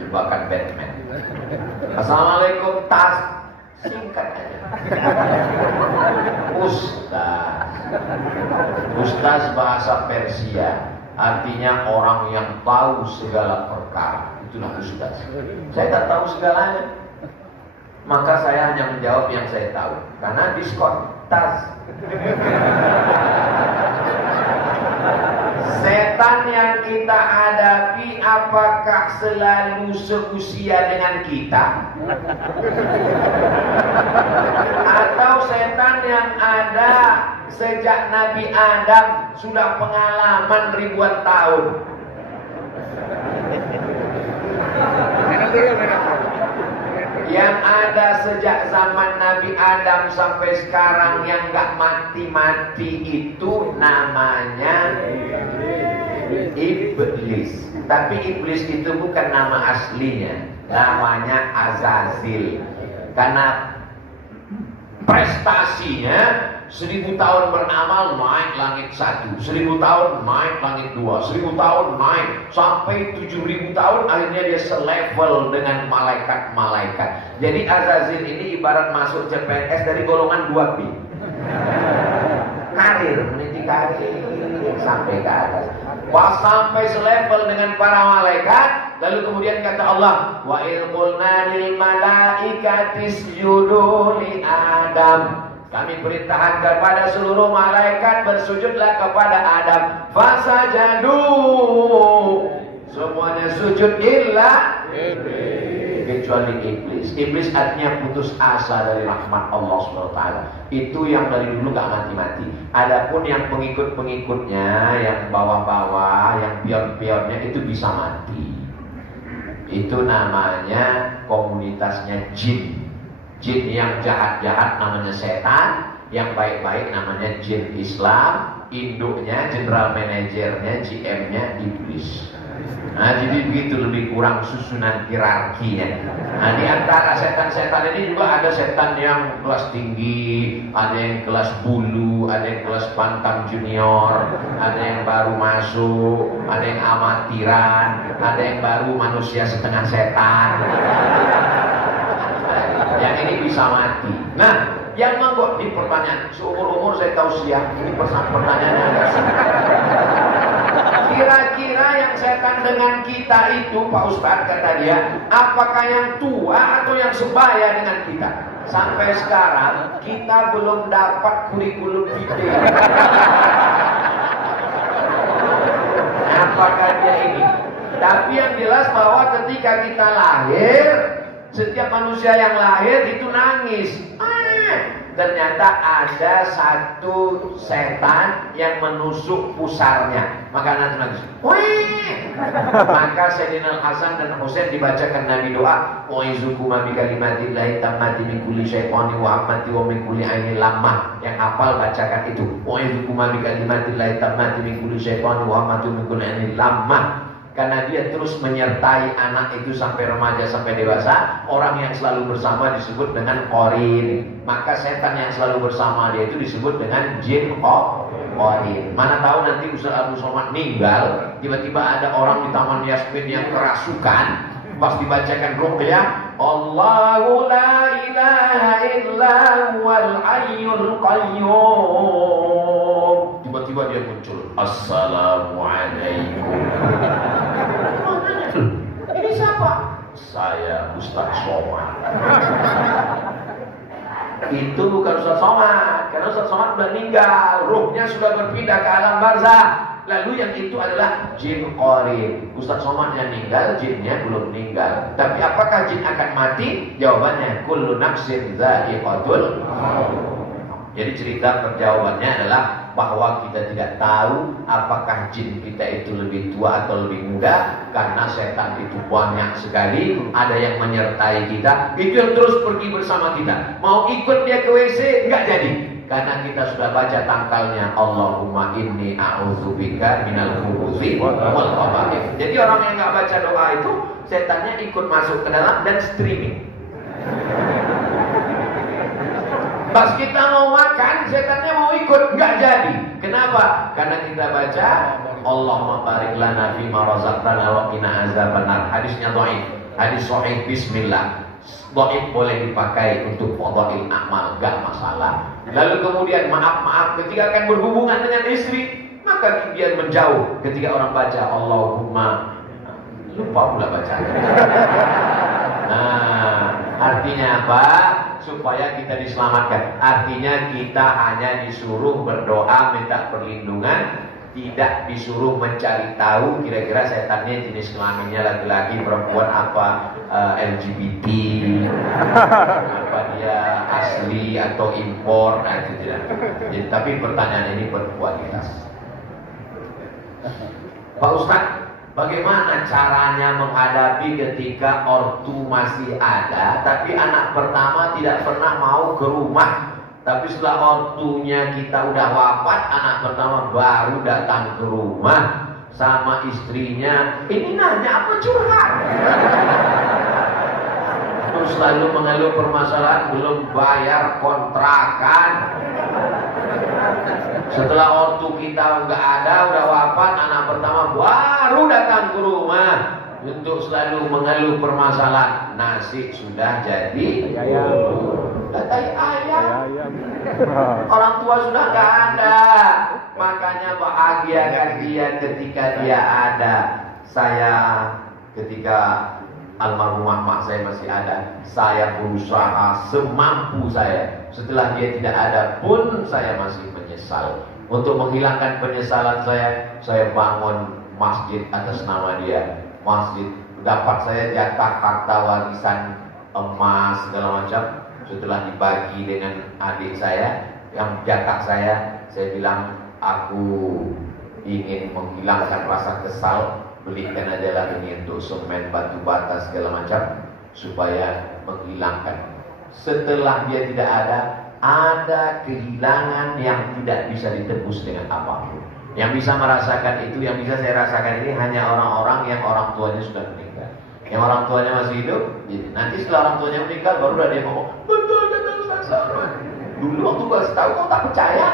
Jebakan Batman. Assalamualaikum, tas. Singkat aja. Ustaz bahasa Persia, artinya orang yang tahu segala perkara. Itulah ustaz. Saya tak tahu segalanya, maka saya hanya menjawab yang saya tahu. Karena diskon tas. Setan yang kita hadapi apakah selalu seusia dengan kita? Atau setan yang ada sejak Nabi Adam sudah pengalaman ribuan tahun? Yang ada sejak zaman Nabi Adam sampai sekarang yang gak mati-mati itu namanya iblis. Tapi iblis itu bukan nama aslinya, namanya Azazil. Karena prestasinya 1000 tahun beramal naik langit 1, 1000 tahun naik langit 2, 1000 tahun naik sampai 7000 tahun, akhirnya dia selevel dengan malaikat-malaikat. Jadi Azazil ini ibarat masuk CPNS dari golongan 2B. Karir, meniti karir sampai ke atas. Pas sampai selevel dengan para malaikat, lalu kemudian kata Allah, wa il qulna lil malaikati isjudu li Adam. Kami perintahkan kepada seluruh malaikat bersujudlah kepada Adam. Fasajadu, semuanya sujud illa kecuali iblis. Iblis artinya putus asa dari rahmat Allah SWT. Itu yang dari dulu gak mati-mati. Adapun yang pengikut-pengikutnya, yang bawah-bawah, yang pion-pionnya itu bisa mati. Itu namanya komunitasnya jin. Jin yang jahat-jahat namanya setan, yang baik-baik namanya jin Islam. Induknya, general manajernya, GM-nya iblis. Nah, jadi begitu, lebih kurang susunan hierarki ya. Nah, di antara setan-setan ini juga ada setan yang kelas tinggi, ada yang kelas bulu, ada yang kelas pantang junior, ada yang baru masuk, ada yang amatiran, ada yang baru manusia setengah setan. Yang ini bisa mati. Nah, yang monggo di pertanyaan, seumur-umur saya tahu siang, ini pertanyaannya agak sulit. Kira-kira yang setan dengan kita itu, Pak Ustadz kata dia, apakah yang tua atau yang sebaya dengan kita? Sampai sekarang kita belum dapat kurikulum vitae. Apakah dia ini? Tapi yang jelas bahwa ketika kita lahir, setiap manusia yang lahir itu nangis. Ternyata ada satu setan yang menusuk pusarnya. Maka nanti nangis. Maka Sayyidina Hasan dan Husain dibacakan Nabi doa, "U'izukuma bi kalimatillahi tammati min kulli syaitani wa ammati wa min kulli ainin lamah." Yang hafal bacakan itu. "U'izukuma bi kalimatillahi tammati min kulli syaitani wa ammati wa min kulli ainin lamah." Karena dia terus menyertai anak itu sampai remaja, sampai dewasa. Orang yang selalu bersama disebut dengan qarin. Maka setan yang selalu bersama dia itu disebut dengan jin qarin. Mana tahu nanti Ustaz Abu Somad meninggal, tiba-tiba ada orang di Taman Yasmin yang kerasukan. Pas dibacakan ruqyah, Allahu la ilaha illa huwal hayyul qayyum. Tiba-tiba dia muncul, Assalamualaikum. Ini siapa? Saya Ustaz Somad. Itu bukan Ustaz Somad, karena Ustaz Somad sudah meninggal, ruhnya sudah berpindah ke alam barzah. Lalu yang itu adalah jin qarin. Ustaz Somad yang meninggal, jinnya belum meninggal. Tapi apakah jin akan mati? Jawabannya kullu nafsin dha'iqatul maut. Jadi cerita perjawabannya adalah bahwa kita tidak tahu apakah jin kita itu lebih tua atau lebih muda, karena setan itu banyak sekali, ada yang menyertai kita, itu yang terus pergi bersama kita. Mau ikut dia ke WC, enggak jadi, karena kita sudah baca tangkalnya, Allahumma inni a'udzubika minal khubuthi wal khaba'ith. Jadi orang yang enggak baca doa itu, setannya ikut masuk ke dalam dan streaming. Pas kita mau makan, setannya mau ikut, nggak jadi. Kenapa? Karena kita baca Allahumma barik lana fima razaqtana wa qina azabannar. Hadisnya dhaif. Hadis sahih bismillah. Dhaif boleh dipakai untuk fadhail amal, enggak masalah. Lalu kemudian maaf ketika akan berhubungan dengan istri, maka dia menjauh ketika orang baca Allahumma, lupa pula baca. Nah, artinya apa? Supaya kita diselamatkan. Artinya kita hanya disuruh berdoa minta perlindungan, tidak disuruh mencari tahu kira-kira setannya jenis kelaminnya laki-laki, perempuan, apa LGBT, apa dia asli atau impor. Nah, itu tidak. Jadi, tapi pertanyaan ini berkualitas. Pak Ustadz, bagaimana caranya menghadapi ketika ortu masih ada, tapi anak pertama tidak pernah mau ke rumah, tapi setelah ortunya kita udah wafat, anak pertama baru datang ke rumah sama istrinya, ini nanya apa curhat? Terus selalu mengeluh permasalahan belum bayar kontrakan. Setelah ortu kita nggak ada, udah wafat, anak pertama baru datang ke rumah untuk selalu mengeluh permasalahan. Nasi sudah jadi, datai ayam. Orang tua sudah nggak ada, makanya bahagiakan dia ketika dia ada. Saya ketika almarhumah mak saya masih ada, saya berusaha semampu saya. Setelah dia tidak ada pun saya masih menyesal. Untuk menghilangkan penyesalan saya bangun masjid atas nama dia. Masjid dapat saya jatah harta warisan emas segala macam. Setelah dibagi dengan adik saya yang jatah saya bilang aku ingin menghilangkan rasa kesal, belikan aja lah ini untuk semen, batu bata segala macam supaya menghilangkan. Setelah dia tidak ada kehilangan yang tidak bisa ditebus dengan apapun. Yang bisa merasakan itu, yang bisa saya rasakan ini hanya orang-orang yang orang tuanya sudah meninggal. Yang orang tuanya masih hidup, nanti setelah orang tuanya meninggal baru ada dia ngomong, betul Ustaz Salman. Dulu waktu kasih tahu kau tak percaya.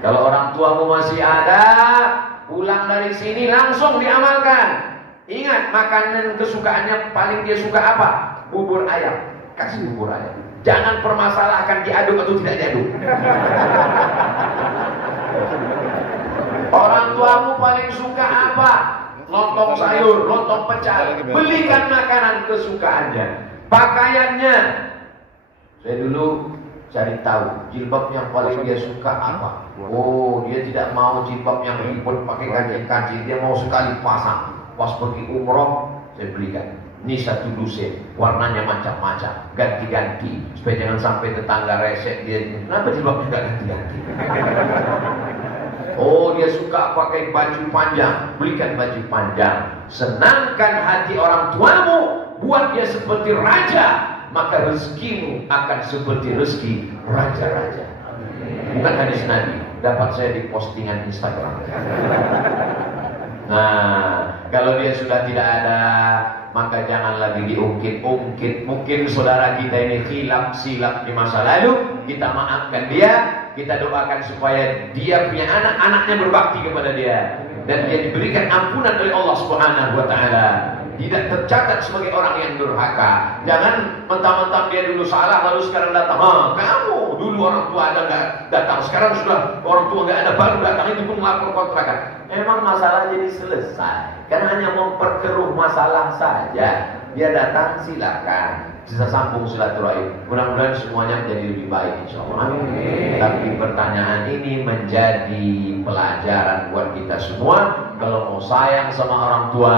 Kalau orang tuamu masih ada, pulang dari sini langsung diamalkan. Ingat, makanan kesukaannya paling dia suka apa? Bubur ayam. Kasih bubur ayam. Jangan permasalahkan diaduk atau tidak diaduk. Orang tuamu paling suka apa? Lontong sayur, lontong pecel. Belikan makanan kesukaannya. Pakaiannya, saya dulu cari tahu jilbab yang paling dia suka apa. Oh, dia tidak mau jilbab yang ribet pakai kancing-kancing. Dia mau sekali pasang. Pas pergi umroh, saya belikan. Ini satu lusin, warnanya macam-macam, ganti-ganti, supaya jangan sampai tetangga resek dia. Kenapa jilbab juga ganti-ganti? Oh, dia suka pakai baju panjang, belikan baju panjang. Senangkan hati orang tuamu, buat dia seperti raja, maka rezekimu akan seperti rezeki raja-raja. Bukan hadis Nabi, dapat saya di postingan Instagram. Nah, kalau dia sudah tidak ada, maka jangan lagi diungkit-ungkit. Mungkin saudara kita ini silap di masa lalu, kita maafkan dia, kita doakan supaya dia punya anak, anaknya berbakti kepada dia, dan dia diberikan ampunan oleh Allah Subhanahu wa taala. Tidak tercatat sebagai orang yang durhaka. Jangan mentang-mentang dia dulu salah lalu sekarang datang. Kamu dulu orang tua ada nggak datang, sekarang sudah orang tua nggak ada baru datang, itu pun melapor kontrakan. Memang masalah jadi selesai. Kan hanya memperkeruh masalah saja. Dia datang silakan. Bisa sambung silaturahim. Mudah-mudahan semuanya menjadi lebih baik insyaallah. Tapi pertanyaan ini menjadi pelajaran buat kita semua. Kalau mau sayang sama orang tua,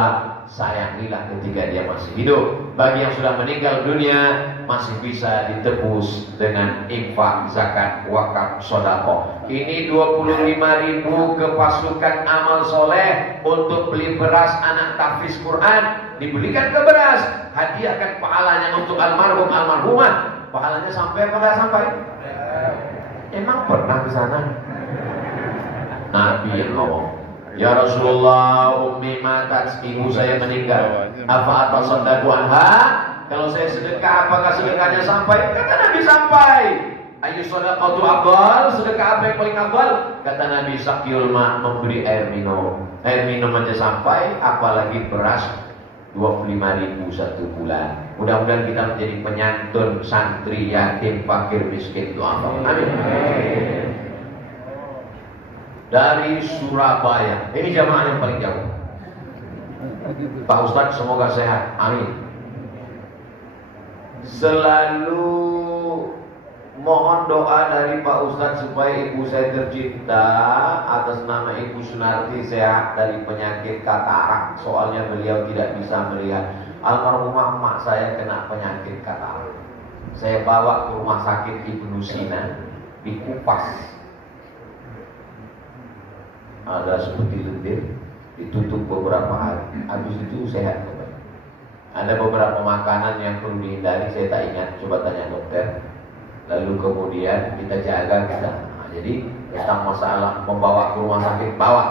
sayangilah ketika dia masih hidup. Bagi yang sudah meninggal dunia, masih bisa ditebus dengan infak, zakat, wakaf, sedekah. Ini 25.000 ke pasukan amal soleh untuk beli beras anak tahfiz Quran, dibelikan ke beras, hadiahkan pahalanya untuk almarhum almarhumah. Pahalanya sampai apa nggak sampai? Emang pernah ke sana? Nabi yang ngomong, ya Rasulullah, ummi matat, ibu saya meninggal. Apa atasadaqu anha? Kalau saya sedekah, apakah sedekahnya sampai? Kata Nabi sampai. Ayu shadaqatu afdal, sedekah apa yang paling afdal? Kata Nabi, sakyul ma, memberi air minum. Air minum aja sampai, apalagi beras 25.000 satu bulan. Mudah-mudahan kita menjadi penyantun santri, yatim, fakir, miskin, doa. Amin. Dari Surabaya, ini jamaah yang paling jauh. Pak Ustadz semoga sehat, amin. Selalu mohon doa dari Pak Ustadz supaya ibu saya tercinta atas nama Ibu Sunarti sehat dari penyakit katarak. Soalnya beliau tidak bisa melihat. Almarhumah emak saya kena penyakit katarak. Saya bawa ke rumah sakit Ibnu Sina, dikupas. Ada seperti lendir, ditutup beberapa hari. Habis itu sehat kembali. Ada beberapa makanan yang perlu dihindari, saya tak ingat, coba tanya dokter. Lalu kemudian kita jaga kita. Nah, jadi tentang masalah membawa ke rumah sakit, bawa.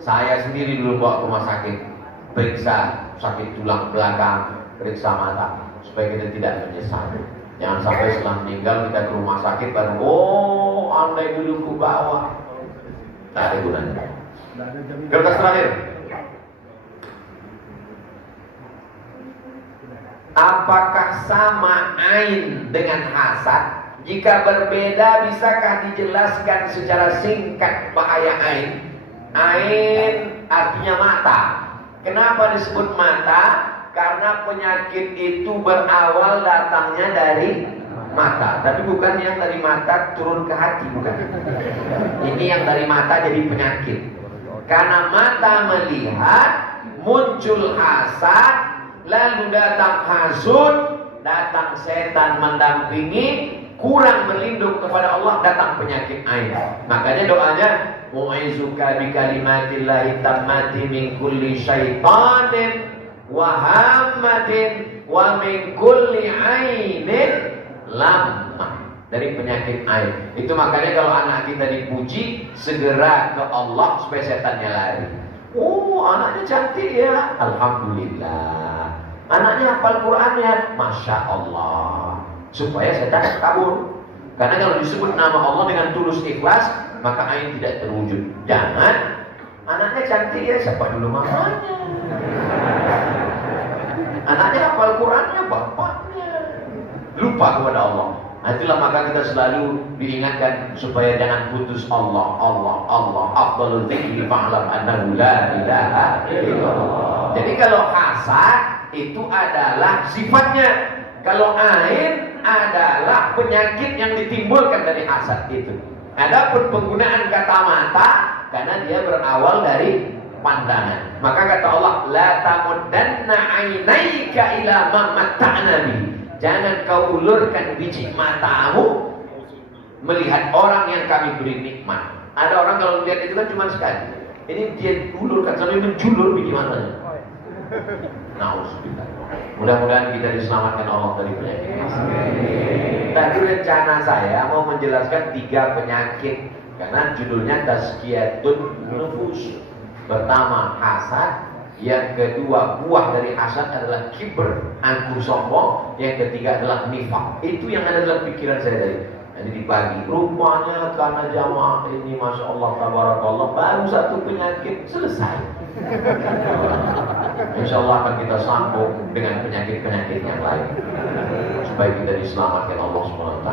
Saya sendiri dulu bawa ke rumah sakit, periksa sakit tulang belakang, periksa mata, supaya kita tidak menyesal. Jangan sampai setelah meninggal kita ke rumah sakit baru, oh andai dulu ku bawa. Tak ada gunanya. Kertas terakhir. Apakah sama ain dengan hasad? Jika berbeda, bisakah dijelaskan secara singkat bahaya ain? Ain artinya mata. Kenapa disebut mata? Karena penyakit itu berawal datangnya dari mata. Tapi bukan yang dari mata turun ke hati, bukan. Ini yang dari mata jadi penyakit. Karena mata melihat, muncul hasad, lalu datang hasud, datang setan mendampingi, kurang berlindung kepada Allah, datang penyakit ain. Makanya doanya, mu'izuka bi kalimatillahi tammati min kulli syaitanin wa hammatin wa min kulli ainin lamma. Dari penyakit ain. Itu makanya kalau anak kita dipuji, segera ke Allah supaya setannya lari. Oh, anaknya cantik ya, alhamdulillah. Anaknya hafal Qur'annya, masya Allah. Supaya setan kabur. Karena kalau disebut nama Allah dengan tulus ikhlas, maka ain tidak terwujud. Jangan, anaknya cantik ya, siapa dulu mamanya? Anaknya hafal Qur'annya, bapaknya. Lupa kepada Allah. Nah, itulah maka kita selalu diingatkan supaya jangan putus Allah, Allah, Allah. Afdhalul dzikri fa'lam annahu la ilaha illallah. Jadi kalau hasad itu adalah sifatnya. Kalau ain adalah penyakit yang ditimbulkan dari hasad itu. Adapun penggunaan kata mata karena dia berawal dari pandangan. Maka kata Allah, la tamuddanna 'ainaika ila ma matta'na bihi. Jangan kau ulurkan biji matamu melihat orang yang kami beri nikmat. Ada orang kalau lihat itu kan cuma sekali. Ini dia ulurkan sampai menjulur biji matanya. Nauzubillah. Mudah-mudahan kita diselamatkan Allah dari penyakit. Tadi rencana saya mau menjelaskan 3 penyakit karena judulnya Tazkiyatun Nufus. Pertama hasad, yang kedua buah dari hasad adalah kibr, angkuh sombong, yang ketiga adalah nifaq. Itu yang ada dalam pikiran saya tadi. Jadi dibagi. Rupanya karena jamaah ini masya Allah tabarakallah baru 1 penyakit selesai. Insya Allah akan kita sambung dengan penyakit-penyakit yang lain supaya kita diselamatkan Allah SWT.